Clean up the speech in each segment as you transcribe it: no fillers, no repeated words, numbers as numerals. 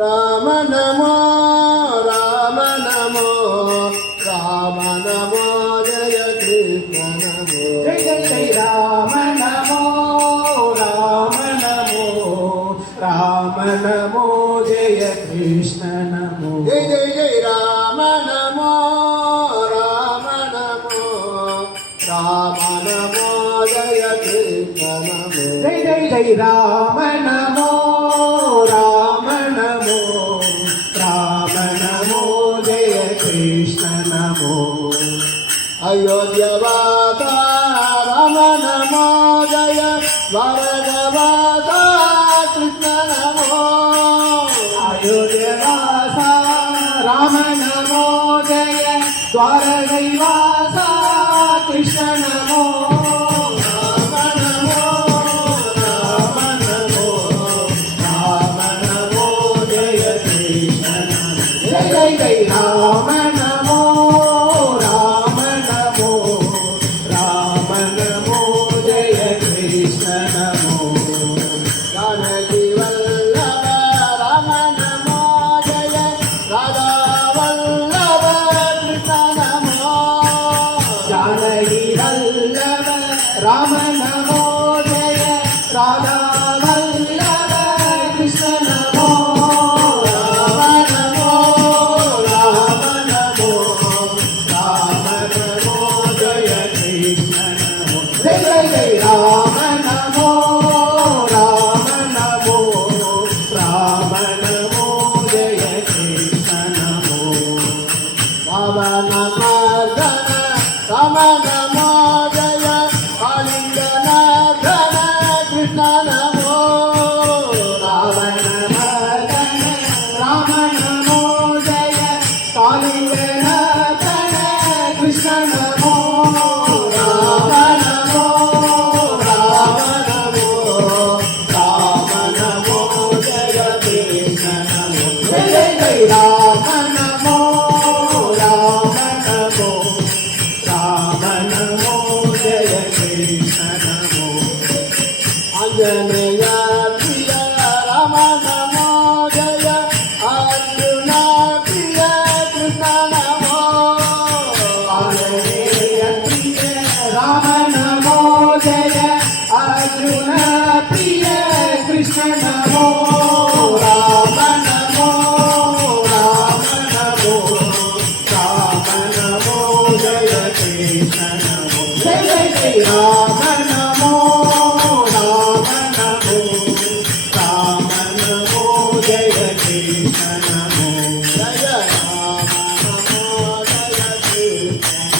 राम नमो राम नमो राम नमो जय कृष्ण नमो जय जय जय राम नमो राम नमो राम नमो जय कृष्ण नमो जय जय जय राम नमो राम नमो राम नमो जय कृष्ण नमो जय जय जय राम नमो राम नमो राम नमो जय कृष्ण नमो अयोध्यवासा राम नमो जय द्वारकवासा कृष्ण नमो अयोध्यवासा राम नमो जय द्वारकैवासा कृष्ण नमो राम नमो राम नमो राम नमो जय कृष्ण नमो जय जय जय राम नमो राम नमो राम नमो जय कृष्ण नमो जानकी वल्लभ राम नमो जय राधा वल्लभ कृष्ण नमो जानकी वल्लभ राम नमो जय राधा वल्लभ कृष्ण नमो राम नमो राम नमो राम नमो जय कृष्ण नमो जय जय जय राम नमो राम नमो राम नमो जय कृष्ण नमो पवन मर्दन राम नमो जय कालिंगनाथन कृष्ण नमो रावण मर्दन राम नमो जय कालिंगनाथन कृष्ण नमो राम नमो राम नमो राम नमो जय कृष्ण नमो जय जय जय राम नमो राम नमो राम नमो जय कृष्ण नमो आंजनेय प्रिय राम नमो जय अर्जुन प्रिय कृष्ण नमो आंजनेय प्रिय राम नमो जय अर्जुन प्रिय कृष्ण नमो राम नमो राम नमो राम नमो जय कृष्ण नमो जय जय जय राम नमो राम नमो राम नमो जय कृष्ण नमो जय राम नमो जय कृष्ण नमो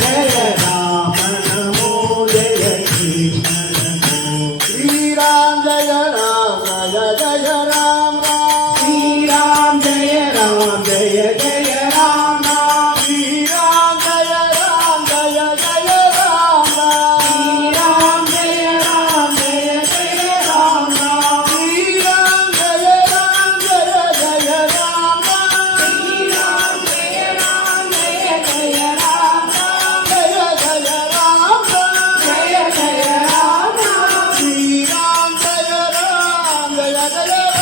जय राम नमो जय कृष्ण नमो श्री राम जय राम जय जय राम राम श्री राम जय राम जय जय राम राम श्री राम जय राम जय जय राम राम श्री राम जय राम जय जय राम राम श्री राम जय राम जय जय राम राम श्री राम जय राम जय जय राम राम जय जय राम राम जय जय राम राम श्री राम जय राम जय जय राम